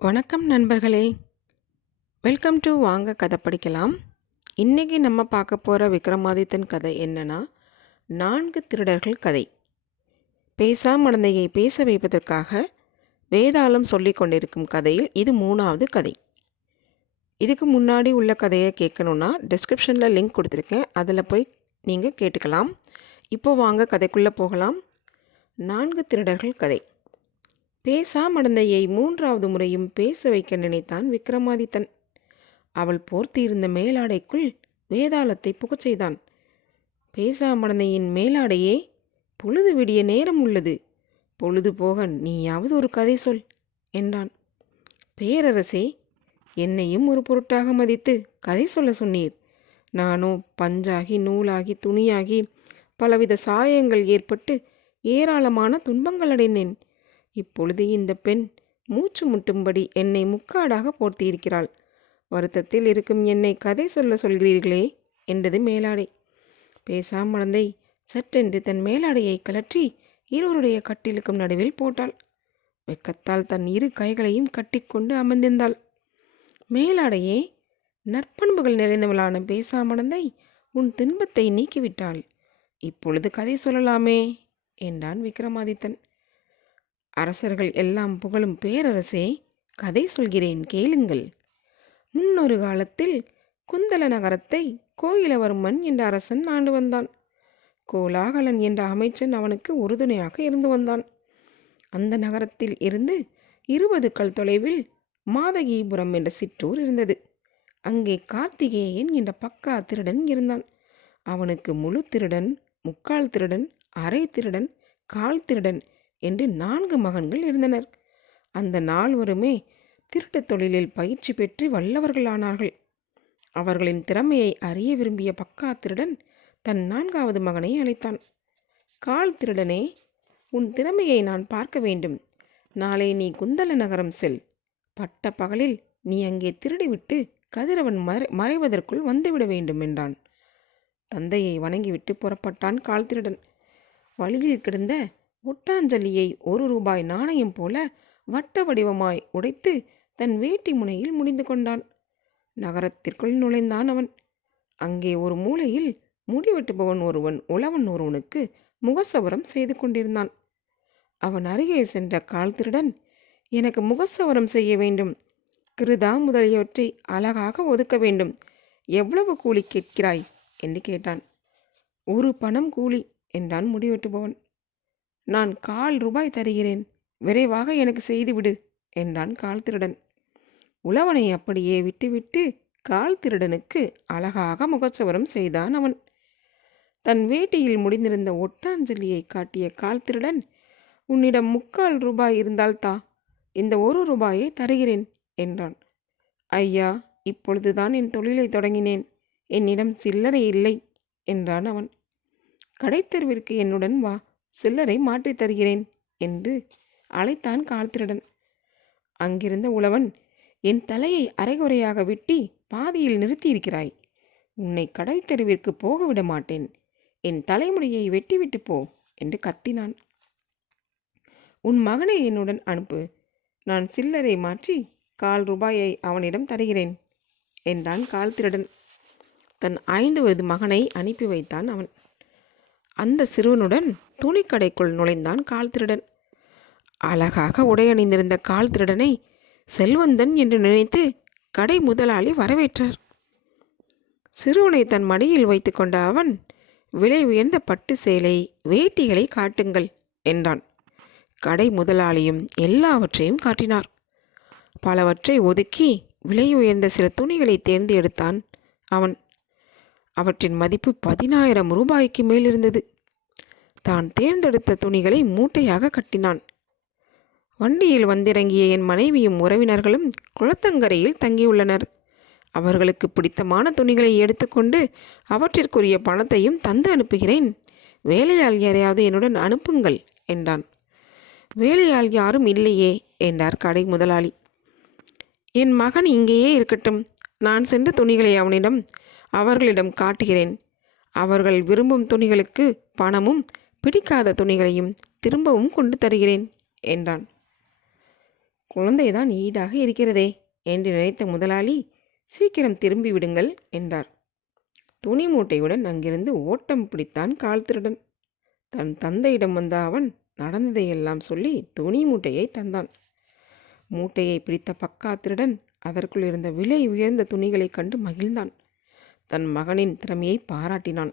வணக்கம் நண்பர்களே. Welcome to வாங்க கதை படிக்கலாம். இன்றைக்கி நம்ம பார்க்க போகிற விக்ரமாதித்தன் கதை என்னென்னா நான்கு திருடர்கள் கதை. பேசாமடந்தையை பேச வைப்பதற்காக வேதாளம் சொல்லி கொண்டிருக்கும் கதையில் இது மூணாவது கதை. இதுக்கு முன்னாடி உள்ள கதையை கேட்கணுன்னா டிஸ்கிரிப்ஷனில் லிங்க் கொடுத்துருக்கேன். அதில் போய் நீங்கள் கேட்டுக்கலாம். இப்போ வாங்க கதைக்குள்ளே போகலாம். நான்கு திருடர்கள் கதை. பேசா மடந்தையை மூன்றாவது முறையும் பேச வைக்க நினைத்தான் விக்ரமாதித்தன். அவள் போர்த்தியிருந்த மேலாடைக்குள் வேதாளத்தை புகச் செய்தான். பேசா மடந்தையின் மேலாடையே பொழுது விடிய நேரம் உள்ளது. பொழுது போக நீயாவது ஒரு கதை சொல் என்றான். பேரரசே என்னையும் ஒரு பொருட்டாக மதித்து கதை சொல்ல சொன்னீர். நானோ பஞ்சாகி நூலாகி துணியாகி பலவித சாயங்கள் ஏற்பட்டு ஏராளமான துன்பங்கள் அடைந்தேன். இப்பொழுது இந்த பெண் மூச்சு முட்டும்படி என்னை முக்காடாக போர்த்தியிருக்கிறாள். வருத்தத்தில் இருக்கும் என்னை கதை சொல்ல சொல்கிறீர்களே என்றது மேலாடை. பேசாம மடந்தை சற்றென்று தன் மேலாடையை கலற்றி இருவருடைய கட்டிலுக்கும் நடுவில் போட்டாள். வெக்கத்தால் தன் இரு கைகளையும் கட்டிக்கொண்டு அமர்ந்திருந்தாள். மேலாடையே நற்பண்புகள் நிறைந்தவளான பேசாமடந்தை உன் துன்பத்தை நீக்கிவிட்டாள். இப்பொழுது கதை சொல்லலாமே என்றான் விக்ரமாதித்தன். அரசர்கள் எல்லாம் புகழும் பேரரசே கதை சொல்கிறேன் கேளுங்கள். முன்னொரு காலத்தில் குந்தல நகரத்தை கோயிலவர்மன் என்ற அரசன் ஆண்டு வந்தான். கோலாகலன் என்ற அமைச்சன் அவனுக்கு உறுதுணையாக இருந்து வந்தான். அந்த நகரத்தில் இருந்து இருபது கல் தொலைவில் மாதகிபுரம் என்ற சிற்றூர் இருந்தது. அங்கே கார்த்திகேயன் என்ற பக்கா திருடன் இருந்தான். அவனுக்கு முழு திருடன் முக்கால் திருடன் அரை திருடன் கால் திருடன் என்று நான்கு மகன்கள் இருந்தனர். அந்த நால்வருமே திருட்டுத் தொழிலில் பயிற்சி பெற்று வல்லவர்களானார்கள். அவர்களின் திறமையை அறிய விரும்பிய பக்கா திருடன் தன் நான்காவது மகனை அழைத்தான். கால் திருடனே உன் திறமையை நான் பார்க்க வேண்டும். நாளை நீ குந்தல நகரம் செல். பட்ட பகலில் நீ அங்கே திருடிவிட்டு கதிரவன் மறை மறைவதற்குள் வந்துவிட வேண்டும் என்றான். தந்தையை வணங்கிவிட்டு புறப்பட்டான் கால் திருடன். வழியில் கிடந்த ஒட்டாஞ்சலியை ஒரு ரூபாய் நாணயம் போல வட்ட வடிவமாய் உடைத்து தன் வேட்டி முனையில் முடிந்து கொண்டான். நகரத்திற்குள் நுழைந்தான் அவன். அங்கே ஒரு மூலையில் முடிவெட்டுபவன் ஒருவன் உழவன் ஒருவனுக்கு முகசவரம் செய்து கொண்டிருந்தான். அவன் அருகே சென்ற கால் திருடன் எனக்கு முகசவரம் செய்ய வேண்டும். கிருதா முதலியவற்றை அழகாக ஒதுக்க வேண்டும். எவ்வளவு கூலி கேட்கிறாய்? என்று கேட்டான். ஒரு பணம் கூலி என்றான் முடிவெட்டுபவன். நான் கால் ரூபாய் தருகிறேன். விரைவாக எனக்கு செய்துவிடு என்றான் கால் திருடன். உழவனை அப்படியே விட்டுவிட்டு கால் திருடனுக்கு அழகாக முகச்சவரம் செய்தான் அவன். தன் வேட்டியில் முடிந்திருந்த ஒட்டாஞ்சலியை காட்டிய கால் திருடன் உன்னிடம் முக்கால் ரூபாய் இருந்தால் தா இந்த ஒரு ரூபாயை தருகிறேன் என்றான். ஐயா இப்பொழுதுதான் என் தொழிலை தொடங்கினேன் என்னிடம் சில்லறை இல்லை என்றான் அவன். கடைத்தெருவிற்கு என்னுடன் வா சில்லரை மாற்றித் தருகிறேன் என்று அழைத்தான் கால்திருடன் அங்கிருந்த உழவன் என் தலையை அரைகுறையாக வெட்டி பாதியில் நிறுத்தியிருக்கிறாய். உன்னை கடை தெருவிற்கு போக விட மாட்டேன். என் தலைமுடியை வெட்டிவிட்டு போ என்று கத்தினான். உன் மகனை என்னுடன் அனுப்பு. நான் சில்லரை மாற்றி கால் ரூபாயை அவனிடம் தருகிறேன் என்றான் கால் திருடன் தன் ஐந்து வயது மகனை அனுப்பி வைத்தான் அவன். அந்த சிறுவனுடன் துணிக்கடைக்குள் நுழைந்தான் கால் திருடன் அழகாக உடையணிந்திருந்த கால் திருடனை செல்வந்தன் என்று நினைத்து கடை முதலாளி வரவேற்றார். சிறுவனை தன் மடியில் வைத்துக்கொண்ட அவன் விலை உயர்ந்த பட்டு சேலை வேட்டிகளை காட்டுங்கள் என்றான். கடை முதலாளியும் எல்லாவற்றையும் காட்டினார். பலவற்றை ஒதுக்கி விலை உயர்ந்த சில துணிகளை தேர்ந்து எடுத்தான் அவன். அவற்றின் மதிப்பு பதினாயிரம் ரூபாய்க்கு மேல் இருந்தது தான் தேர்ந்தெடுத்த துணிகளை மூட்டையாக கட்டினான். வண்டியில் வந்திறங்கிய என் மனைவியும் உறவினர்களும் குளத்தங்கரையில் தங்கியுள்ளனர். அவர்களுக்கு பிடித்தமான துணிகளை எடுத்துக்கொண்டு அவற்றிற்குரிய பணத்தையும் தந்து அனுப்புகிறேன். வேலையாள் யாரையாவது என்னுடன் அனுப்புங்கள் என்றான். வேலையாள் யாரும் இல்லையே என்றார் கடை முதலாளி. என் மகன் இங்கேயே இருக்கட்டும். நான் சென்று துணிகளை அவனிடம் அவர்களிடம் காட்டுகிறேன். அவர்கள் விரும்பும் துணிகளுக்கு பணமும் பிடிக்காத துணிகளையும் திரும்பவும் கொண்டு தருகிறேன் என்றான். குழந்தைதான் ஈடாக இருக்கிறதே என்று நினைத்த முதலாளி சீக்கிரம் திரும்பி விடுங்கள் என்றார். துணி மூட்டையுடன் அங்கிருந்து ஓட்டம் பிடித்தான் கால் திருடன். தன் தந்தையிடம் வந்த அவன் நடந்ததையெல்லாம் சொல்லி துணி மூட்டையை தந்தான். மூட்டையை பிடித்த பக்கா திருடன் அதற்குள் இருந்த விலை உயர்ந்த துணிகளைக் கண்டு மகிழ்ந்தான். தன் மகனின் திறமையை பாராட்டினான்.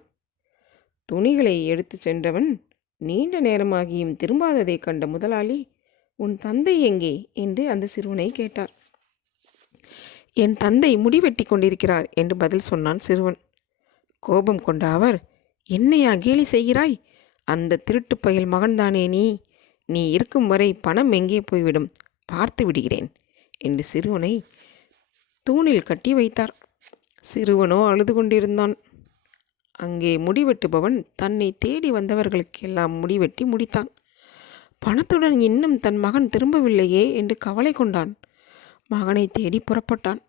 துணிகளை எடுத்துச் சென்றவன் நீண்ட நேரமாகியும் திரும்பாததைக் கண்ட முதலாளி உன் தந்தை எங்கே? என்று அந்த சிறுவனை கேட்டார். என் தந்தை முடிவெட்டி கொண்டிருக்கிறார் என்று பதில் சொன்னான் சிறுவன். கோபம் கொண்ட அவர் என்னையா கேலி செய்கிறாய்? அந்த திருட்டு பயல் மகன்தானே நீ? நீ இருக்கும் வரை பணம் எங்கே போய்விடும்? பார்த்து விடுகிறேன் என்று சிறுவனை தூணில் கட்டி வைத்தார். சிறுவனோ அழுது கொண்டிருந்தான். அங்கே முடிவெட்டுபவன் தன்னை தேடி வந்தவர்களுக்கெல்லாம் முடிவெட்டி முடித்தான். பணத்துடன் இன்னும் தன் மகன் திரும்பவில்லையே என்று கவலை கொண்டான். மகனை தேடி புறப்பட்டான்.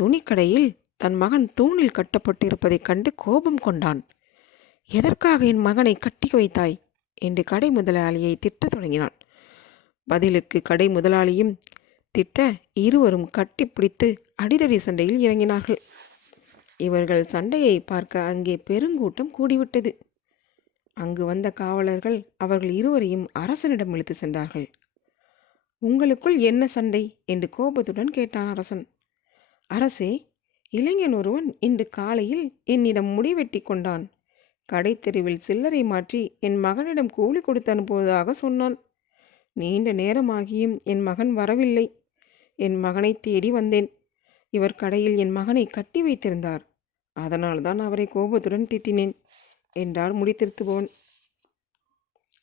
துணிக்கடையில் தன் மகன் தூணில் கட்டப்பட்டிருப்பதைக் கண்டு கோபம் கொண்டான். எதற்காக என் மகனை கட்டி வைத்தாய்? என்று கடை முதலாளியை திட்டத் தொடங்கினான். பதிலுக்கு கடை முதலாளியும் திட்ட இருவரும் கட்டிப்பிடித்து அடிதடி சண்டையில் இறங்கினார்கள். இவர்கள் சண்டையை பார்க்க அங்கே பெருங்கூட்டம் கூடிவிட்டது. அங்கு வந்த காவலர்கள் அவர்கள் இருவரையும் அரசனிடம் இழுத்து சென்றார்கள். உங்களுக்குள் என்ன சண்டை? என்று கோபத்துடன் கேட்டான் அரசன். அரசே இளைஞன் ஒருவன் இன்று காலையில் என்னிடம் முடிவெட்டி கொண்டான். கடைத்தெருவில் சில்லறை மாற்றி என் மகனிடம் கூலி கொடுத்து அனுப்புவதாக சொன்னான். நீண்ட நேரமாகியும் என் மகன் வரவில்லை. என் மகனை தேடி வந்தேன். இவர் கடையில் என் மகனை கட்டி வைத்திருந்தார். அதனால்தான் அவரை கோபத்துடன் திட்டினேன் என்றார் முடித்திருத்துபவன்.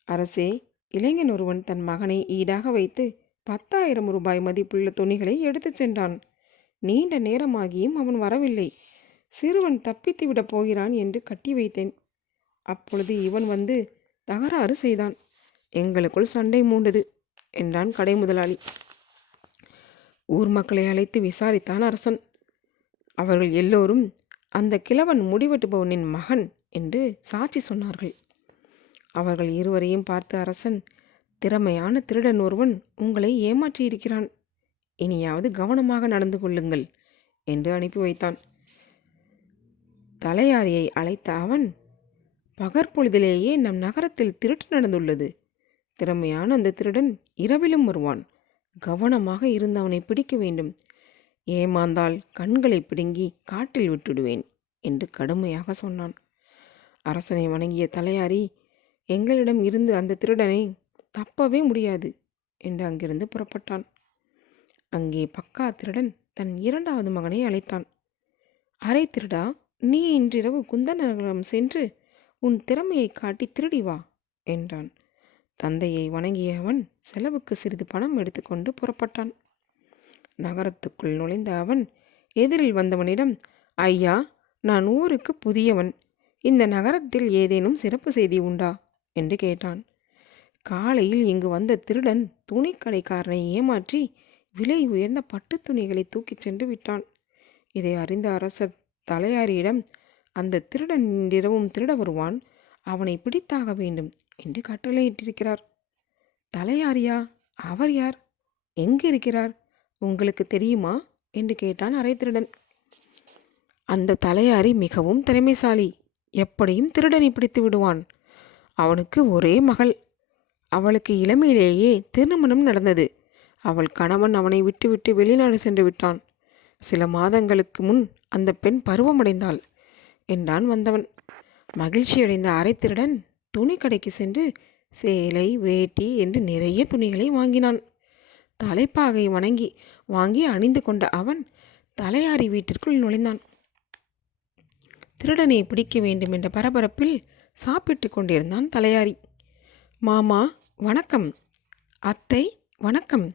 அரசே இளைஞன் ஒருவன் தன் மகனை ஈடாக வைத்து பத்தாயிரம் ரூபாய் மதிப்புள்ள துணிகளை எடுத்துச் சென்றான். நீண்ட நேரமாகியும் அவன் வரவில்லை. சிறுவன் தப்பித்து விடப் போகிறான் என்று கட்டி வைத்தேன். அப்பொழுது இவன் வந்து தகராறு செய்தான். எங்களுக்குள் சண்டை மூண்டது என்றான் கடை முதலாளி. ஊர் மக்களை அழைத்து விசாரித்தான் அரசன். அவர்கள் எல்லோரும் அந்த கிழவன் முடிவெட்டுபவனின் மகன் என்று சாட்சி சொன்னார்கள். அவர்கள் இருவரையும் பார்த்து அரசன் திறமையான திருடன் ஒருவன் உங்களை ஏமாற்றியிருக்கிறான். இனியாவது கவனமாக நடந்து கொள்ளுங்கள் என்று அனுப்பி வைத்தான். தலையாரியை அழைத்த அவன் பகற்பொழுதிலேயே நம் நகரத்தில் திருட்டு நடந்துள்ளது. திறமையான அந்த திருடன் இரவிலும் வருவான். கவனமாக இருந்து அவனை பிடிக்க வேண்டும். ஏமாந்தால் கண்களை பிடுங்கி காட்டில் விட்டுடுவேன் என்று கடுமையாக சொன்னான். அரசனை வணங்கிய தலையாரி எங்களிடம் இருந்து அந்த திருடனை தப்பவே முடியாது என்று அங்கிருந்து புறப்பட்டான். அங்கே பக்கா திருடன் தன் இரண்டாவது மகனை அழைத்தான். அரை திருடா நீ இன்றிரவு குந்தநகரம் சென்று உன் திறமையை காட்டி திருடி வா என்றான். தந்தையை வணங்கிய அவன் செலவுக்கு சிறிது பணம் எடுத்துக்கொண்டு புறப்பட்டான். நகரத்துக்குள் நுழைந்த அவன் எதிரில் வந்தவனிடம் ஐயா நான் ஊருக்கு புதியவன். இந்த நகரத்தில் ஏதேனும் சிறப்பு செய்தி உண்டா? என்று கேட்டான். காலையில் இங்கு வந்த திருடன் துணிக்கடைக்காரனை ஏமாற்றி விலை உயர்ந்த பட்டுத் துணிகளை தூக்கிச் சென்று விட்டான். இதை அறிந்த அரசர் தலையாரியிடம் அந்த திருடன் இன்றிரவும் திருட வருவான். அவனை பிடித்தாக வேண்டும் என்று கட்டளையிட்டிருக்கிறார் தலையாரியா அவர் யார்? எங்கே இருக்கிறார்? உங்களுக்கு தெரியுமா? என்று கேட்டான் அரை திருடன் அந்த தலையாரி மிகவும் திறமைசாலி எப்படியும் திருடனை பிடித்து விடுவான். அவனுக்கு ஒரே மகள். அவளுக்கு இளமையிலேயே திருமணம் நடந்தது. அவள் கணவன் அவனை விட்டுவிட்டு வெளிநாடு சென்று விட்டான். சில மாதங்களுக்கு முன் அந்த பெண் பருவமடைந்தாள் என்றான் வந்தவன். மகிழ்ச்சியடைந்த அரைத்திருடன் துணி கடைக்கு சென்று சேலை வேட்டி என்று நிறைய துணிகளை வாங்கினான். தலைப்பாகை வணங்கி வாங்கி அணிந்து கொண்ட அவன் தலையாரி வீட்டிற்குள் நுழைந்தான். திருடனை பிடிக்க வேண்டும் என்ற பரபரப்பில் சாப்பிட்டு கொண்டிருந்தான் தலையாரி. மாமா வணக்கம். அத்தை வணக்கம்.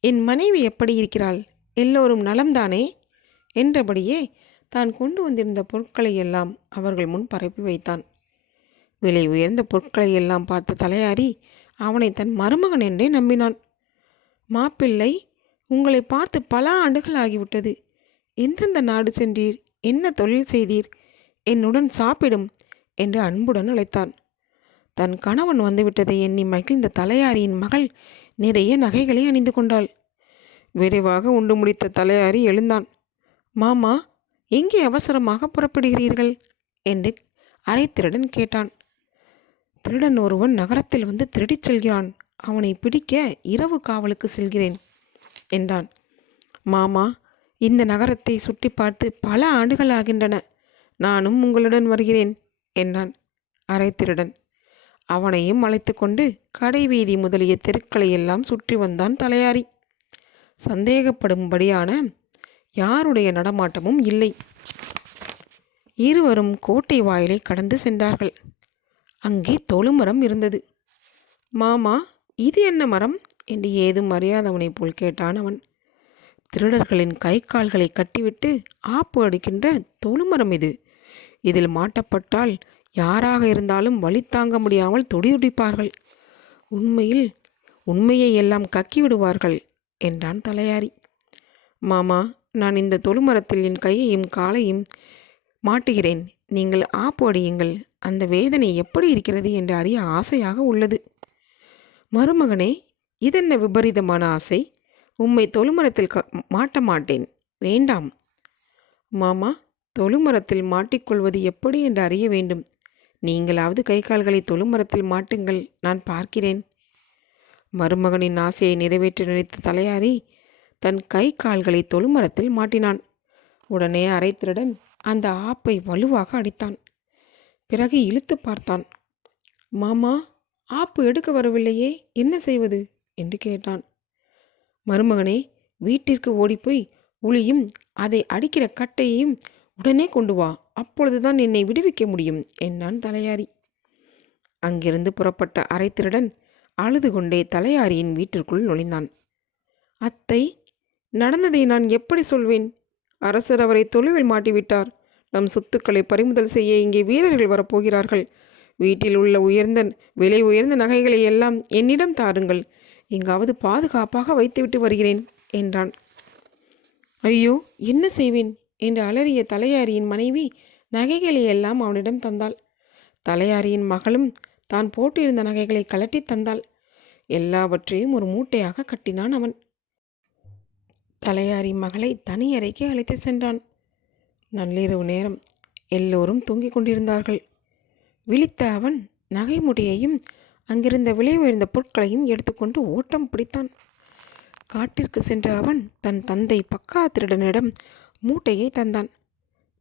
என் மனைவி எப்படி இருக்கிறாள்? எல்லோரும் நலம்தானே? என்றபடியே தான் கொண்டு வந்திருந்த பொருட்களை எல்லாம் அவர்கள் முன் பரப்பி வைத்தான். விலை உயர்ந்த பொருட்களை எல்லாம் பார்த்த தலையாரி அவனை தன் மருமகன் என்றே நம்பினான். மாப்பிள்ளை உங்களை பார்த்து பல ஆண்டுகள் ஆகிவிட்டது. எந்தெந்த நாடு சென்றீர்? என்ன தொழில் செய்தீர்? என்னுடன் சாப்பிடும் என்று அன்புடன் அழைத்தான். தன் கணவன் வந்துவிட்டதை எண்ணி மகிழ்ந்த தலையாரியின் மகள் நிறைய நகைகளை அணிந்து கொண்டாள். விரைவாக உண்டு முடித்த தலையாரி எழுந்தான். மாமா எங்கே அவசரமாக புறப்படுகிறீர்கள்? என்று அரை திருடன் கேட்டான். திருடன் ஒருவன் நகரத்தில் வந்து திருடிச் செல்கிறான். அவனை பிடிக்க இரவு காவலுக்கு செல்கிறேன் என்றான். மாமா இந்த நகரத்தை சுட்டி பார்த்து பல ஆண்டுகள் ஆகின்றன. நானும் உங்களுடன் வருகிறேன் என்றான் அரை திருடன் அவனையும் அழைத்து கொண்டு கடைவீதி முதலிய தெருக்களை எல்லாம் சுற்றி வந்தான் தலையாரி. சந்தேகப்படும்படியான யாருடைய நடமாட்டமும் இல்லை. இருவரும் கோட்டை வாயிலை கடந்து சென்றார்கள். அங்கே தொழுமரம் இருந்தது. மாமா இது என்ன மரம்? என்று ஏதும் அறியாதவனைப் போல் கேட்டான் அவன். திருடர்களின் கை கால்களை கட்டிவிட்டு ஆப்பு அடிக்கின்ற தொழுமரம் இது. இதில் மாட்டப்பட்டால் யாராக இருந்தாலும் வழி தாங்க முடியாமல் துடிதுடிப்பார்கள். உண்மையில் உண்மையை எல்லாம் கக்கி விடுவார்கள் என்றான் தலையாரி. மாமா நான் இந்த தொழுமரத்தில் என் கையையும் காலையும் மாட்டுகிறேன். நீங்கள் ஆப்போடியுங்கள் அந்த வேதனை எப்படி இருக்கிறது என்று அறிய ஆசையாக உள்ளது. மருமகனே இதென்ன விபரீதமான ஆசை? உம்மை தொழுமரத்தில் க மாட்ட மாட்டேன். வேண்டாம். மாமா தொழுமரத்தில் மாட்டிக்கொள்வது எப்படி என்று அறிய வேண்டும். நீங்களாவது கை கால்களை தொழுமரத்தில் மாட்டுங்கள். நான் பார்க்கிறேன். மருமகனின் ஆசையை நிறைவேற்ற நினைத்த தலையாரி தன் கை கால்களை தொழுமரத்தில் மாட்டினான். உடனே அரைத்திருடன் அந்த ஆப்பை வலுவாக அடித்தான். பிறகு இழுத்து பார்த்தான். மாமா ஆப்பு எடுக்க வரவில்லையே என்ன செய்வது? என்று கேட்டான். மருமகனே வீட்டிற்கு ஓடிப்போய் உளியும் அதை அடிக்கிற கட்டையையும் உடனே கொண்டு வா அப்பொழுதுதான் என்னை விடுவிக்க முடியும் என்னான் தலையாரி. அங்கிருந்து புறப்பட்ட அரைத்திருடன் அழுது கொண்டே தலையாரியின் வீட்டிற்குள் நுழைந்தான். அத்தை நடந்ததை நான் எப்படி சொல்வேன்? அரசர் அவரை தொழுவில் மாட்டிவிட்டார். நம் சொத்துக்களை பறிமுதல் செய்ய இங்கே வீரர்கள் வரப்போகிறார்கள். வீட்டில் உள்ள உயர்ந்த விலை உயர்ந்த நகைகளை எல்லாம் என்னிடம் தாருங்கள். எங்காவது பாதுகாப்பாக வைத்துவிட்டு வருகிறேன் என்றான். ஐயோ என்ன செய்வேன்? என்று அலறிய தலையாரியின் மனைவி நகைகளை எல்லாம் அவனிடம் தந்தாள். தலையாரியின் மகளும் தான் போட்டிருந்த நகைகளை கலட்டி தந்தாள். எல்லாவற்றையும் ஒரு மூட்டையாக கட்டினான் அவன். தலையாரி மகளை தனி அறைக்கே அழைத்து சென்றான். நள்ளிரவு நேரம் எல்லோரும் தூங்கிக் கொண்டிருந்தார்கள். விழித்த அவன் நகை முடியையும் அங்கிருந்த விலை உயர்ந்த பொருட்களையும் எடுத்துக்கொண்டு ஓட்டம் பிடித்தான். காட்டிற்கு சென்ற அவன் தன் தந்தை பக்கா திருடனிடம் மூட்டையை தந்தான்.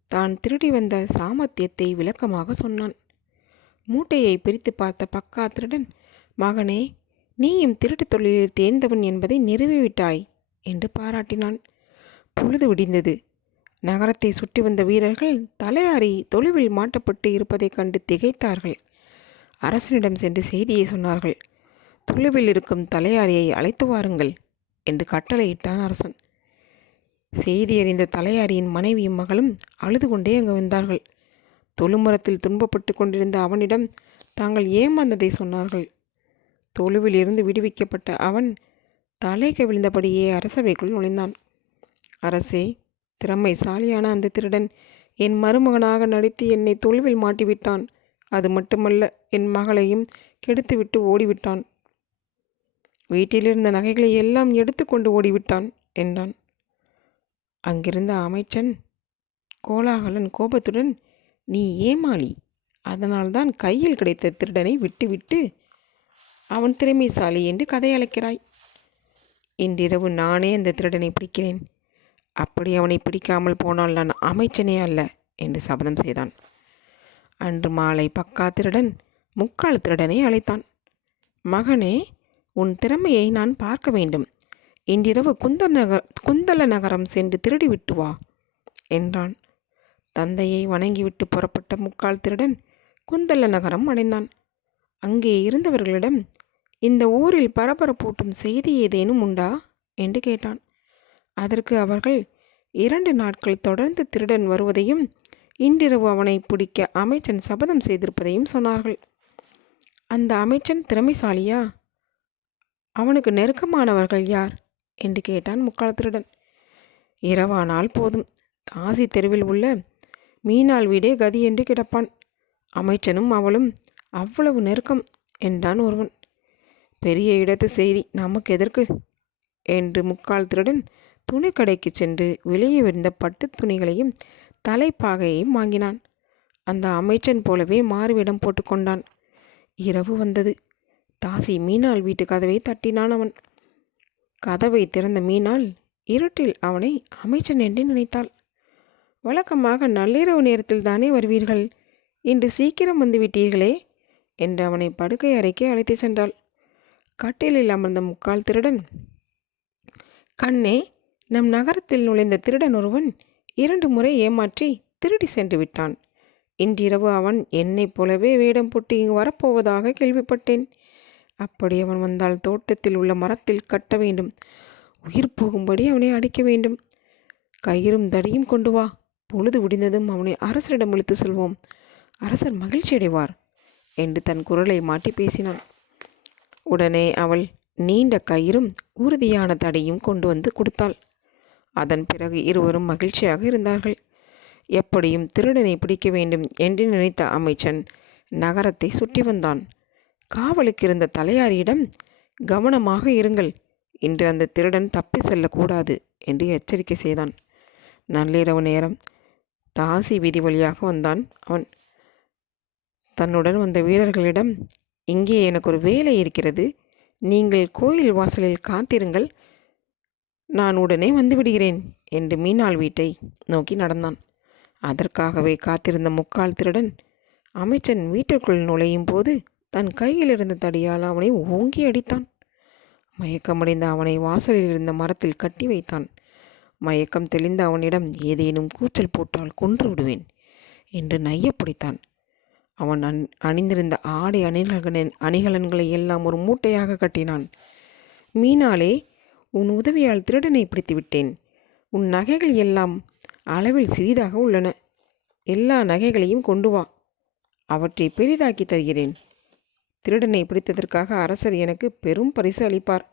தான் திருடி வந்த சாமர்த்தியத்தை விளக்கமாக சொன்னான். மூட்டையை பிரித்து பார்த்த பக்கா திருடன் மகனே நீயும் திருட்டு தொழிலில் தேர்ந்தவன் என்பதை நிறுவிவிட்டாய். என்று பாராட்டினான். பொழுது விடிந்தது. நகரத்தை சுற்றி வந்த வீரர்கள் தலையாரி தொழுவில் மாட்டப்பட்டு இருப்பதைக் கண்டு திகைத்தார்கள். அரசனிடம் சென்று செய்தியை சொன்னார்கள். தொழுவில் இருக்கும் தலையாரியை அழைத்து வாருங்கள் என்று கட்டளையிட்டான் அரசன். செய்தி அறிந்த தலையாரியின் மனைவியும் மகளும் அழுது கொண்டே அங்கு வந்தார்கள். தொழுமரத்தில் துன்பப்பட்டு கொண்டிருந்த அவனிடம் தாங்கள் ஏமாந்ததை சொன்னார்கள். தொழுவில் இருந்து விடுவிக்கப்பட்ட அவன் தலை கவிழ்ந்தபடியே அரசவைக்குள் நுழைந்தான். அரசே திறமைசாலியான அந்த திருடன் என் மருமகனாக நடித்து என்னை தொழுவில் மாட்டிவிட்டான். அது மட்டுமல்ல என் மகளையும் கெடுத்துவிட்டு ஓடிவிட்டான். வீட்டிலிருந்த நகைகளை எல்லாம் எடுத்துக்கொண்டு ஓடிவிட்டான் என்றான். அங்கிருந்த அமைச்சன் கோலாகலன் கோபத்துடன் நீ ஏமாளி. அதனால்தான் கையில் கிடைத்த திருடனை விட்டுவிட்டு அவன் திறமைசாலி என்று கதை அழைக்கிறாய். இன்றிரவு நானே அந்த திருடனை பிடிக்கிறேன். அப்படி அவனை பிடிக்காமல் போனால் நான் அமைச்சனே அல்ல என்று சபதம் செய்தான். அன்று மாலை பக்கா திருடன் முக்கால் திருடனை அழைத்தான். மகனே உன் திறமையை நான் பார்க்க வேண்டும். இன்றிரவு குந்த நகர் குந்தல நகரம் சென்று திருடி விட்டு வா என்றான். தந்தையை வணங்கிவிட்டு புறப்பட்ட முக்கால் திருடன் குந்தல நகரம் அடைந்தான். அங்கே இருந்தவர்களிடம் இந்த ஊரில் பரபரப்பூட்டும் செய்தி ஏதேனும் உண்டா? என்று கேட்டான். அதற்கு அவர்கள் இரண்டு நாட்கள் தொடர்ந்து திருடன் வருவதையும் இன்றிரவு அவனை பிடிக்க அமைச்சன் சபதம் செய்திருப்பதையும் சொன்னார்கள். அந்த அமைச்சன் திறமைசாலியா? அவனுக்கு நெருக்கமானவர்கள் யார்? என்று கேட்டான் முக்காலத்திருடன் இரவானால் போதும். தாசி தெருவில் உள்ள மீனாள் வீடே கதி என்று கிடப்பான். அமைச்சனும் அவளும் அவ்வளவு நெருக்கம் என்றான் ஒருவன். பெரிய இடத்து செய்தி. நமக்கு எதற்கு? என்று முக்கால் திருடன் துணிக்கடைக்கு சென்று வெளியே விழுந்த பட்டுத் துணிகளையும் தலைப்பாகையையும் வாங்கினான். அந்த அமைச்சன் போலவே மாறுவிடம் போட்டுக்கொண்டான் இரவு வந்தது. தாசி மீனாள் வீட்டு கதவை தட்டினான் அவன். கதவை திறந்த மீனாள் இருட்டில் அவனை அமைச்சன் என்று நினைத்தாள். வழக்கமாக நள்ளிரவு நேரத்தில் தானே வருவீர்கள்? இன்று சீக்கிரம் வந்துவிட்டீர்களே என்று அவனை படுக்கை அறைக்கு அழைத்து சென்றாள். கட்டிலில் அமர்ந்த முக்கால் திருடன். கண்ணே நம் நகரத்தில் நுழைந்த திருடன் ஒருவன் இரண்டு முறை ஏமாற்றி திருடி சென்று விட்டான். இன்றிரவு அவன் என்னைப் போலவே வேடம் போட்டு இங்கு வரப்போவதாக கேள்விப்பட்டேன். அப்படி அவன் வந்தால் தோட்டத்தில் உள்ள மரத்தில் கட்ட வேண்டும். உயிர் போகும்படி அவனை அடிக்க வேண்டும். கயிறும் தடியும் கொண்டு வா. பொழுது விடிந்ததும் அவனை அரசரிடம் இழுத்து செல்வோம். அரசர் மகிழ்ச்சி அடைவார் என்று தன் குரலை மாட்டி பேசினான். உடனே அவள் நீண்ட கயிறும் உறுதியான தடியும் கொண்டு வந்து கொடுத்தாள். அதன் பிறகு இருவரும் மகிழ்ச்சியாக இருந்தார்கள். எப்படியும் திருடனை பிடிக்க வேண்டும் என்று நினைத்த அமைச்சன் நகரத்தை சுற்றி வந்தான். காவலுக்கு இருந்த தலையாரியிடம் கவனமாக இருங்கள். இன்று அந்த திருடன் தப்பி செல்லக்கூடாது என்று எச்சரிக்கை செய்தான். நள்ளிரவு நேரம். தாசி வீதி வழியாக வந்தான் அவன். தன்னுடன் வந்த வீரர்களிடம் இங்கே எனக்கு ஒரு வேலை இருக்கிறது. நீங்கள் கோயில் வாசலில் காத்திருங்கள். நான் உடனே வந்து விடுகிறேன் என்று மீனாள் வீட்டை நோக்கி நடந்தான். அதற்காகவே காத்திருந்த முக்கால் திருடன் அமைச்சன் வீட்டிற்குள் நுழையும் போது தன் கையில் இருந்த தடியால் அவனை ஓங்கி அடித்தான். மயக்கமடைந்த அவனை வாசலில் இருந்த மரத்தில் கட்டி வைத்தான். மயக்கம் தெளிந்த அவனிடம் ஏதேனும் கூச்சல் போட்டால் கொன்று விடுவேன் என்று நையப்பிடித்தான் அவன் அன் அணிந்திருந்த ஆடை அணிகலன் அணிகலன்களை எல்லாம் ஒரு மூட்டையாக கட்டினான். மீனாலே உன் உதவியால் திருடனை பிடித்து விட்டேன். உன் நகைகள் எல்லாம் அளவில் சிறிதாக உள்ளன. எல்லா நகைகளையும் கொண்டு வா. அவற்றை பெரிதாக்கி தருகிறேன். திருடனை பிடித்ததற்காக அரசர் எனக்கு பெரும் பரிசு அளிப்பார்.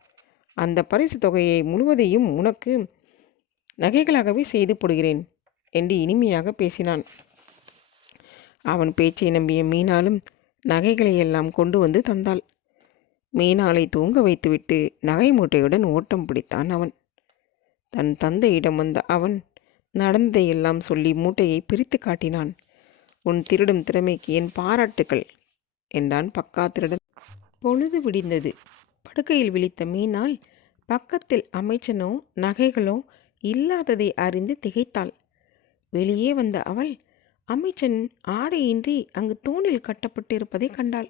அந்த பரிசு தொகையை முழுவதையும் உனக்கு நகைகளாகவே செய்து போடுகிறேன் என்று இனிமையாக பேசினான். அவன் பேச்சை நம்பிய மீனாலும் நகைகளை எல்லாம் கொண்டு வந்து தந்தாள். மீனாளை தூங்க வைத்துவிட்டு நகை மூட்டையுடன் ஓட்டம் பிடித்தான் அவன். தன் தந்தையிடம் வந்த அவன் நடந்ததையெல்லாம் சொல்லி மூட்டையை பிரித்து காட்டினான். உன் திருடும் திறமைக்கு என் பாராட்டுக்கள் என்றான் பக்கா திருடன். பொழுது விடிந்தது. படுக்கையில் விழித்த மீனால் பக்கத்தில் அமைச்சனோ நகைகளோ இல்லாததை அறிந்து திகைத்தாள். வெளியே வந்த அவள் அமைச்சன் ஆடையின்றி அங்கு தூணில் கட்டப்பட்டிருப்பதை கண்டாள்.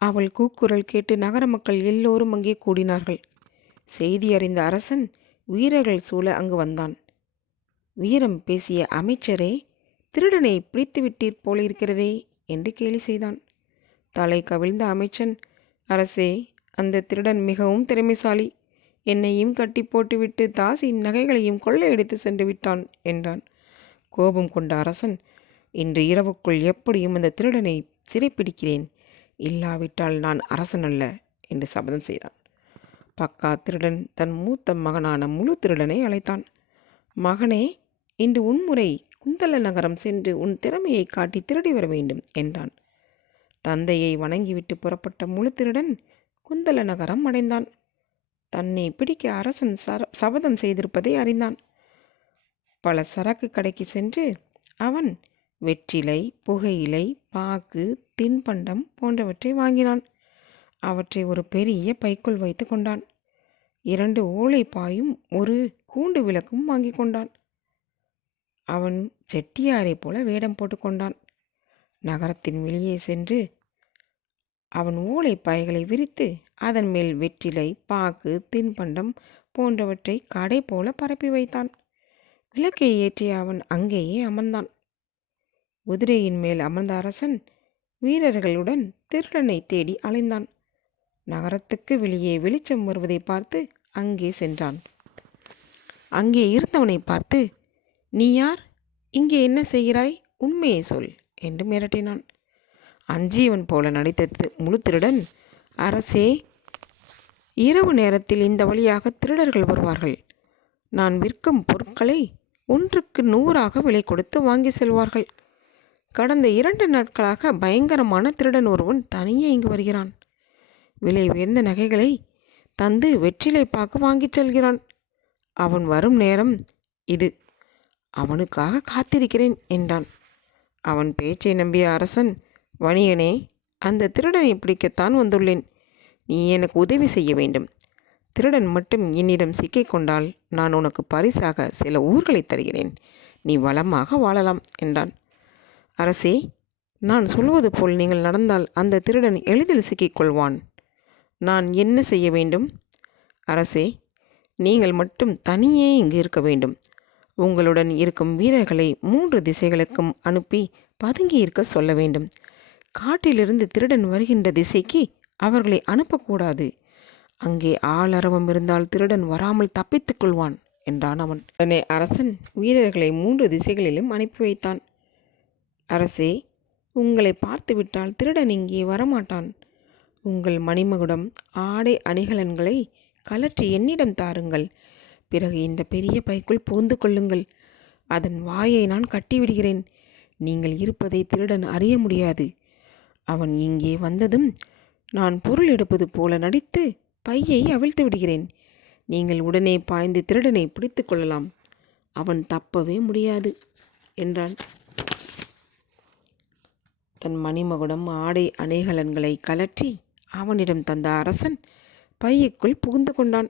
அவள் கூக்குரல் கேட்டு நகர மக்கள் எல்லோரும் அங்கே கூடினார்கள். செய்தி அறிந்த அரசன் வீரர்கள் சூழ அங்கு வந்தான். வீரம் பேசிய அமைச்சரே திருடனை பிடித்து விட்டீர் போலிருக்கிறதே என்று கேலி செய்தான். தலை கவிழ்ந்த அமைச்சன் அரசே அந்த திருடன் மிகவும் திறமைசாலி. என்னையும் கட்டி போட்டுவிட்டு தாசின் நகைகளையும் கொள்ளையடித்து சென்று விட்டான் என்றான். கோபம் கொண்ட அரசன் இன்று இரவுக்குள் எப்படியும் அந்த திருடனை சிறைப்பிடிக்கிறேன். இல்லாவிட்டால் நான் அரசன் அல்ல என்று சபதம் செய்தான். பக்கா திருடன் தன் மூத்த மகனான முழு திருடனை அழைத்தான். மகனே இன்று உன்முறை குந்தல நகரம் சென்று உன் திறமையை காட்டி திருடி வர வேண்டும் என்றான். தந்தையை வணங்கிவிட்டு புறப்பட்ட முழு திருடன் குந்தல நகரம் அடைந்தான். தன்னை பிடிக்க அரசன் சர சபதம் செய்திருப்பதை அறிந்தான். பல சரக்கு கடைக்கு சென்று அவன் வெற்றிலை புகையிலை பாக்கு தின்பண்டம் போன்றவற்றை வாங்கினான். அவற்றை ஒரு பெரிய பைக்குள் வைத்து கொண்டான். இரண்டு ஓலை பாயும் ஒரு கூண்டு விளக்கும் வாங்கி கொண்டான். அவன் செட்டியாரைப் போல வேடம் போட்டுக்கொண்டான் நகரத்தின் வெளியே சென்று அவன் ஓலை பாய்களை விரித்து அதன் மேல் வெற்றிலை பாக்கு தின்பண்டம் போன்றவற்றை கடை போல பரப்பி வைத்தான். விளக்கை ஏற்றிய அவன் அங்கேயே அமர்ந்தான். குதிரையின் மேல் அமர்ந்த அரசன் வீரர்களுடன் திருடனை தேடி அலைந்தான். நகரத்துக்கு வெளியே வெளிச்சம் வருவதை பார்த்து அங்கே சென்றான். அங்கே இருந்தவனை பார்த்து நீ யார்? இங்கே என்ன செய்கிறாய்? உண்மையை சொல் என்று மிரட்டினான். அஞ்சியவன் போல நடித்த முழு திருடன் அரசே இரவு நேரத்தில் இந்த வழியாக திருடர்கள் வருவார்கள். நான் விற்கும் பொருட்களை ஒன்றுக்கு நூறாக விலை கொடுத்து வாங்கி செல்வார்கள். கடந்த இரண்டு நாட்களாக பயங்கரமான திருடன் ஒருவன் தனியே இங்கு வருகிறான். விலை உயர்ந்த நகைகளை தந்து வெற்றிலை பார்க்க வாங்கிச் செல்கிறான். அவன் வரும் நேரம் இது. அவனுக்காக காத்திருக்கிறேன் என்றான். அவன் பேச்சை நம்பிய அரசன் வணிகனே அந்த திருடனை பிடிக்கத்தான் வந்துள்ளேன். நீ எனக்கு உதவி செய்ய வேண்டும். திருடன் மட்டும் என்னிடம் சிக்கிக்கொண்டால் நான் உனக்கு பரிசாக சில ஊர்களை தருகிறேன். நீ வளமாக வாழலாம் என்றான். அரசே நான் சொல்வது போல் நீங்கள் நடந்தால் அந்த திருடன் எளிதில் சிக்கிக்கொள்வான். நான் என்ன செய்ய வேண்டும்? அரசே நீங்கள் மட்டும் தனியே இங்கு இருக்க வேண்டும். உங்களுடன் இருக்கும் வீரர்களை மூன்று திசைகளுக்கும் அனுப்பி பதுங்கி இருக்க சொல்ல வேண்டும். காட்டிலிருந்து திருடன் வருகின்ற திசைக்கு அவர்களை அனுப்பக்கூடாது. அங்கே ஆளரவம் இருந்தால் திருடன் வராமல் தப்பித்துக் கொள்வான் என்றான் அவன். உடனே அரசன் வீரர்களை மூன்று திசைகளிலும் அனுப்பி வைத்தான். அரசே உங்களை பார்த்துவிட்டால் திருடன் இங்கே வரமாட்டான். உங்கள் மணிமகுடம் ஆடை அணிகலன்களை கலற்றி என்னிடம் தாருங்கள். பிறகு இந்த பெரிய பைக்குள் புகுந்து கொள்ளுங்கள். அதன் வாயை நான் கட்டிவிடுகிறேன். நீங்கள் இருப்பதை திருடன் அறிய முடியாது. அவன் இங்கே வந்ததும் நான் பொருள் எடுப்பது போல நடித்து பையை அவிழ்த்து விடுகிறேன். நீங்கள் உடனே பாய்ந்து திருடனை பிடித்து கொள்ளலாம். அவன் தப்பவே முடியாது என்றான். தன் மணிமகுடம் ஆடை அணைகலன்களை கலற்றி அவனிடம் தந்த அரசன் பையுக்குள் புகுந்து கொண்டான்.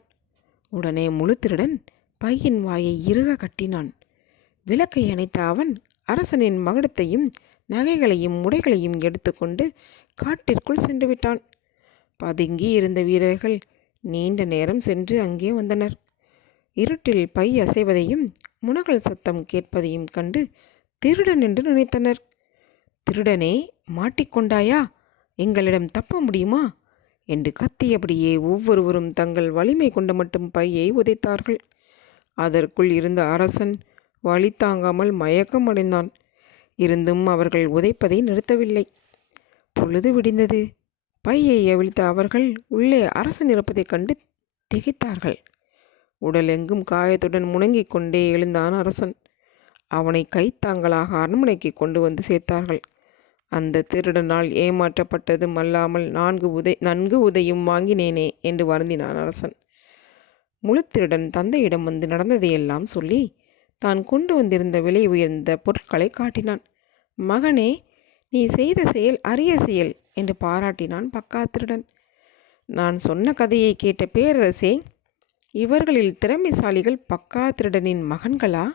உடனே முழு திருடன் பையின் வாயை இறுக கட்டினான். விளக்கை அணைத்த அவன் அரசனின் மகுடத்தையும் நகைகளையும் உடைகளையும் எடுத்துக்கொண்டு காட்டிற்குள் சென்று விட்டான் பதுங்கி இருந்த வீரர்கள் நீண்ட நேரம் சென்று அங்கே வந்தனர். இருட்டில் பை அசைவதையும் முனகல் சத்தம் கேட்பதையும் கண்டு திருடன் என்று நினைத்தனர். திருடனே மாட்டிக்கொண்டாயா எங்களிடம் தப்ப முடியுமா? என்று கத்தியபடியே ஒவ்வொருவரும் தங்கள் வலிமை கொண்ட மட்டும் பையை உதைத்தார்கள். அதற்குள் இருந்த அரசன் வழி தாங்காமல் மயக்கம் அடைந்தான். இருந்தும் அவர்கள் உதைப்பதை நிறுத்தவில்லை. பொழுது விடிந்தது. பையை அவிழ்த்த அவர்கள் உள்ளே அரசன் இருப்பதைக் கண்டு திகைத்தார்கள். உடல் எங்கும் காயத்துடன் முணங்கிக் கொண்டே எழுந்தான் அரசன். அவனை கைத்தாங்களாக அரண்மனைக்கு கொண்டு வந்து சேர்த்தார்கள். அந்த திருடனால் ஏமாற்றப்பட்டதும் அல்லாமல் நான்கு உதை நன்கு உதையும் வாங்கினேனே என்று வருந்தினான் அரசன். முழுத்திருடன் தந்தையிடம் வந்து நடந்ததையெல்லாம் சொல்லி தான் கொண்டு வந்திருந்த விலை உயர்ந்த பொருட்களை காட்டினான். மகனே நீ செய்த செயல் அரிய செயல். என்று பாராட்டினான் பக்காத்திருடன். நான் சொன்ன கதையை கேட்ட பேரரசே இவர்களில் திறமைசாலிகள் பக்காத்திருடனின் மகன்களா?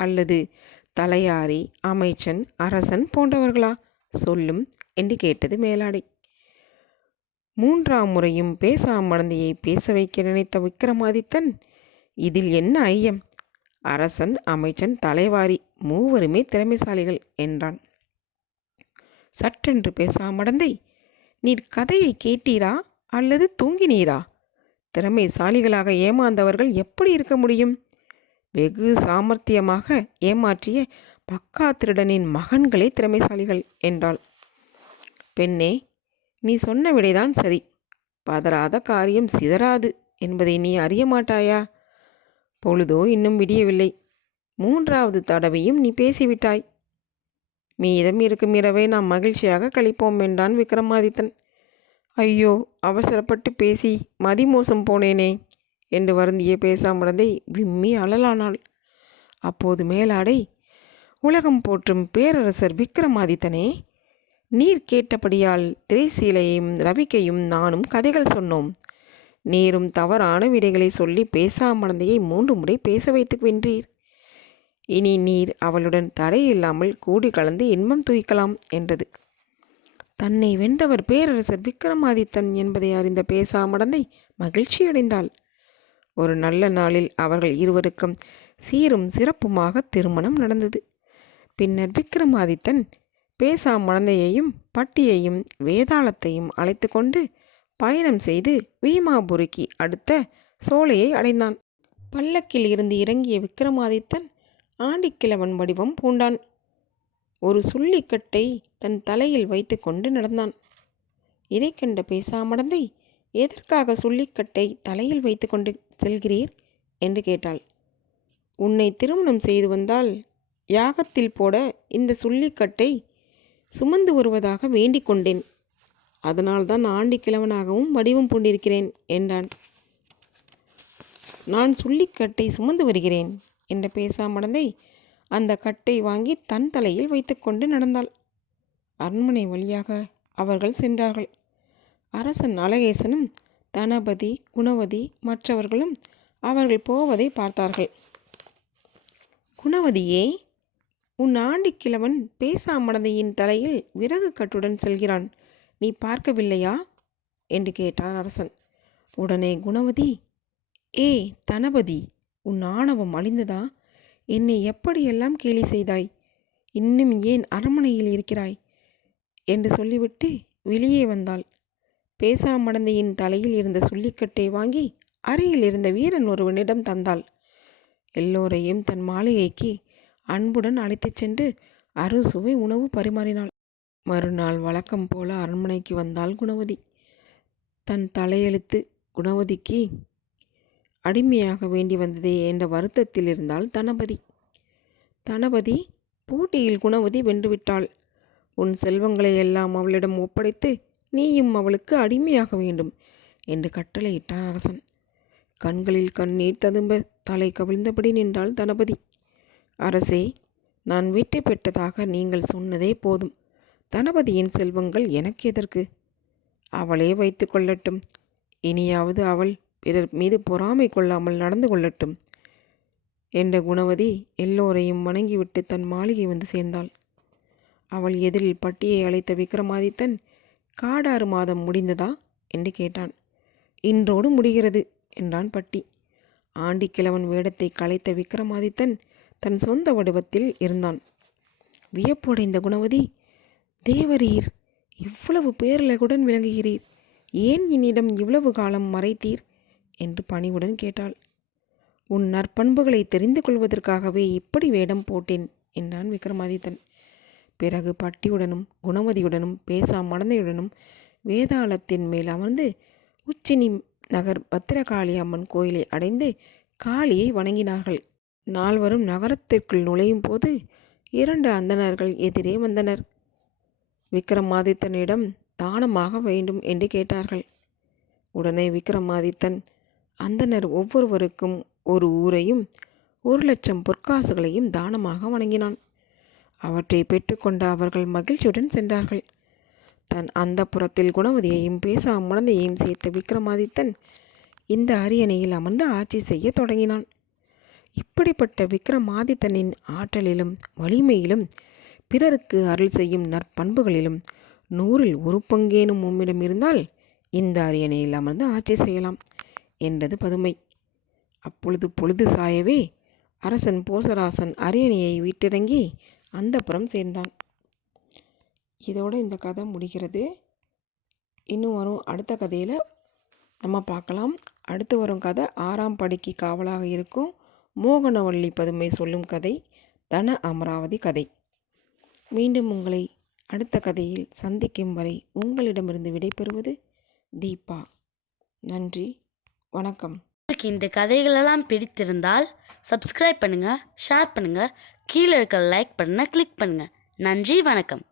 அல்லது தலையாரி அமைச்சன் அரசன் போன்றவர்களா? சொல்லும் என்று கேட்டது மேலாடை. மூன்றாம் முறையும் பேசாமடந்தையை பேச வைக்க நினைத்த விக்ரமாதித்தன் இதில் என்ன ஐயம்? அரசன் அமைச்சன் தலைவாரி மூவருமே திறமைசாலிகள் என்றான். சட்டென்று பேசாமடந்தை. நீர் கதையை கேட்டீரா அல்லது தூங்கினீரா? திறமைசாலிகளாக ஏமாந்தவர்கள் எப்படி இருக்க முடியும்? வெகு சாமர்த்தியமாக ஏமாற்றிய பக்கா திருடனின் மகன்களே திறமைசாலிகள் என்றாள். பெண்ணே நீ சொன்ன விடைதான் சரி. பதறாத காரியம் சிதறாது என்பதை நீ அறிய மாட்டாயா? பொழுதோ இன்னும் விடியவில்லை. மூன்றாவது தடவையும் நீ பேசிவிட்டாய். மீதம் இருக்கும் இரவை நாம் மகிழ்ச்சியாக கழிப்போம் என்றான் விக்ரமாதித்தன். ஐயோ அவசரப்பட்டு பேசி மதிமோசம் போனேனே என்று வருந்திய பேசாமடந்தை விம்மி அழலானாள். அப்போது மேலாடை உலகம் போற்றும் பேரரசர் விக்ரமாதித்தனே நீர் கேட்டபடியால் திரைசீலையும் ரவிக்கையும் நானும் கதைகள் சொன்னோம். நீரும் தவறான விடைகளை சொல்லி பேசாமடந்தையை மூன்று முறை பேச வைத்து வென்றீர். இனி நீர் அவளுடன் தடையில்லாமல் கூடி கலந்து இன்பம் துய்க்கலாம் என்றது. தன்னை வென்றவர் பேரரசர் விக்ரமாதித்தன் என்பதை அறிந்த பேசாமடந்தை மகிழ்ச்சியடைந்தாள். ஒரு நல்ல நாளில் அவர்கள் இருவருக்கும் சீரும் சிறப்புமாக திருமணம் நடந்தது. பின்னர் விக்ரமாதித்தன் பேசாமடந்தையையும் பட்டியையும் வேதாளத்தையும் அழைத்து கொண்டு பயணம் செய்து வீமாபுரிக்கு அடுத்த சோலையை அடைந்தான். பல்லக்கில் இருந்து இறங்கிய விக்ரமாதித்தன் ஆண்டிக்கிழவன் வடிவம் பூண்டான். ஒரு சுள்ளிக்கட்டை தன் தலையில் வைத்து கொண்டு நடந்தான். இதை கண்ட பேசாமடந்தை எதற்காக சுள்ளிக்கட்டை தலையில் வைத்து கொண்டு செல்கிறீர்? என்று கேட்டாள். உன்னை திருமணம் செய்து வந்தால் யாகத்தில் போட இந்த சுள்ளிக்கட்டை சுமந்து வருவதாக வேண்டிக் கொண்டேன். அதனால்தான் ஆண்டி கிழவனாகவும் வடிவம் பூண்டிருக்கிறேன் என்றான். நான் சுள்ளிக்கட்டை சுமந்து வருகிறேன். என்ற பேசாமடந்தை அந்த கட்டை வாங்கி தன் தலையில் வைத்துக்கொண்டு நடந்தாள். அரண்மனை வழியாக அவர்கள் சென்றார்கள். அரசன் அழகேசனும் தனபதி குணவதி மற்றவர்களும் அவர்கள் போவதை பார்த்தார்கள். குணவதியே உன் ஆண்டிக்கிழவன் பேசாமடந்தையின் தலையில் விறகு கட்டுடன் செல்கிறான். நீ பார்க்கவில்லையா? என்று கேட்டார் அரசன். உடனே குணவதி ஏ தனபதி உன் ஆணவம் அழிந்ததா? என்னை எப்படியெல்லாம் கேலி செய்தாய்? இன்னும் ஏன் அரண்மனையில் இருக்கிறாய்? என்று சொல்லிவிட்டு வெளியே வந்தாள். பேசாமடந்தையின் தலையில் இருந்த சொல்லிக்கட்டை வாங்கி அறையில் இருந்த வீரன் ஒருவனிடம் தந்தாள். எல்லோரையும் தன் மாளிகைக்கு அன்புடன் அழைத்துச் சென்று அறுசுவை உணவு பரிமாறினாள். மறுநாள் வழக்கம் போல அரண்மனைக்கு வந்தாள் குணவதி. தன் தலையெழுத்து குணவதிக்கு அடிமையாக வேண்டி வந்ததே என்ற வருத்தத்தில் இருந்தாள் தனபதி. தனபதி போட்டியில் குணவதி வென்றுவிட்டாள். உன் செல்வங்களை எல்லாம் அவளிடம் ஒப்படைத்து நீயும் அவளுக்கு அடிமையாக வேண்டும் என்று கட்டளையிட்டான் அரசன். கண்களில் கண்ணீர் ததும்ப தலை கவிழ்ந்தபடி நின்றாள் தனபதி. அரசே நான் வீட்டை பெற்றதாக நீங்கள் சொன்னதே போதும். தனபதியின் செல்வங்கள் எனக்கு எதற்கு? அவளே வைத்து கொள்ளட்டும். இனியாவது அவள் பிறர் மீது பொறாமை கொள்ளாமல் நடந்து கொள்ளட்டும் என்ற குணவதி எல்லோரையும் வணங்கிவிட்டு தன் மாளிகை வந்து சேர்ந்தாள். அவள் எதிரில் பட்டியை அழைத்த விக்ரமாதித்தன் காடாறு மாதம் முடிந்ததா? என்று கேட்டான். இன்றோடு முடிகிறது என்றான் பட்டி. ஆண்டிக்கிழவன் வேடத்தை கலைத்த விக்ரமாதித்தன் தன் சொந்த வடிவத்தில் இருந்தான். வியப்புடைந்த குணவதி தேவரீர் இவ்வளவு பேரழகுடன் விளங்குகிறீர். ஏன் என்னிடம் இவ்வளவு காலம் மறைத்தீர்? என்று பணிவுடன் கேட்டாள். உன் நற்பண்புகளை தெரிந்து கொள்வதற்காகவே இப்படி வேடம் போட்டேன் என்றான் விக்ரமாதித்தன். பிறகு பட்டியுடனும் குணமதியுடனும் பேசா மடந்தையுடனும் வேதாளத்தின் மேல் அமர்ந்து உச்சினி நகர் பத்திரகாளி அம்மன் கோயிலை அடைந்து காளியை வணங்கினார்கள். நால்வரும் நகரத்திற்குள் நுழையும் போது இரண்டு அந்தணர்கள் எதிரே வந்தனர். விக்ரமாதித்தனிடம் தானமாக வேண்டும் என்று கேட்டார்கள். உடனே விக்ரமாதித்தன் அந்தனர் ஒவ்வொருவருக்கும் ஒரு ஊரையும் ஒரு லட்சம் பொற்காசுகளையும் தானமாக வணங்கினான். அவற்றை பெற்றுக்கொண்ட அவர்கள் மகிழ்ச்சியுடன் சென்றார்கள். தன் அந்த புறத்தில் குணவதியையும் பேசா முழந்தையையும் சேர்த்த விக்ரமாதித்தன் இந்த அரியணையில் அமர்ந்து ஆட்சி செய்ய தொடங்கினான். இப்படிப்பட்ட விக்ரமாதித்தனின் ஆற்றலிலும் வலிமையிலும் பிறருக்கு அருள் செய்யும் நற்பண்புகளிலும் நூறில் ஒரு பங்கேனும் உம்மிடம் இருந்தால் இந்த அரியணையில் அமர்ந்து ஆட்சி செய்யலாம். என்றது பதுமை. அப்பொழுது பொழுது சாயவே அரசன் போசராசன் அரியணையை விட்டிறங்கி அந்த புறம் சேர்ந்தான். இதோடு இந்த கதை முடிகிறது. இன்னும் வரும் அடுத்த கதையில் நம்ம பார்க்கலாம். அடுத்து வரும் கதை ஆறாம் படிக்கு காவலாக இருக்கும் மோகனவள்ளி பதுமை சொல்லும் கதை தன அமராவதி கதை. மீண்டும் உங்களை அடுத்த கதையில் சந்திக்கும் வரை உங்களிடமிருந்து விடைபெறுவது தீபா. நன்றி. வணக்கம். உங்களுக்கு இந்த கதைகளெல்லாம் பிடித்திருந்தால் சப்ஸ்கிரைப் பண்ணுங்கள் ஷேர் பண்ணுங்கள் கீழே இருக்க லைக் பண்ண கிளிக் பண்ணுங்கள் நன்றி வணக்கம்.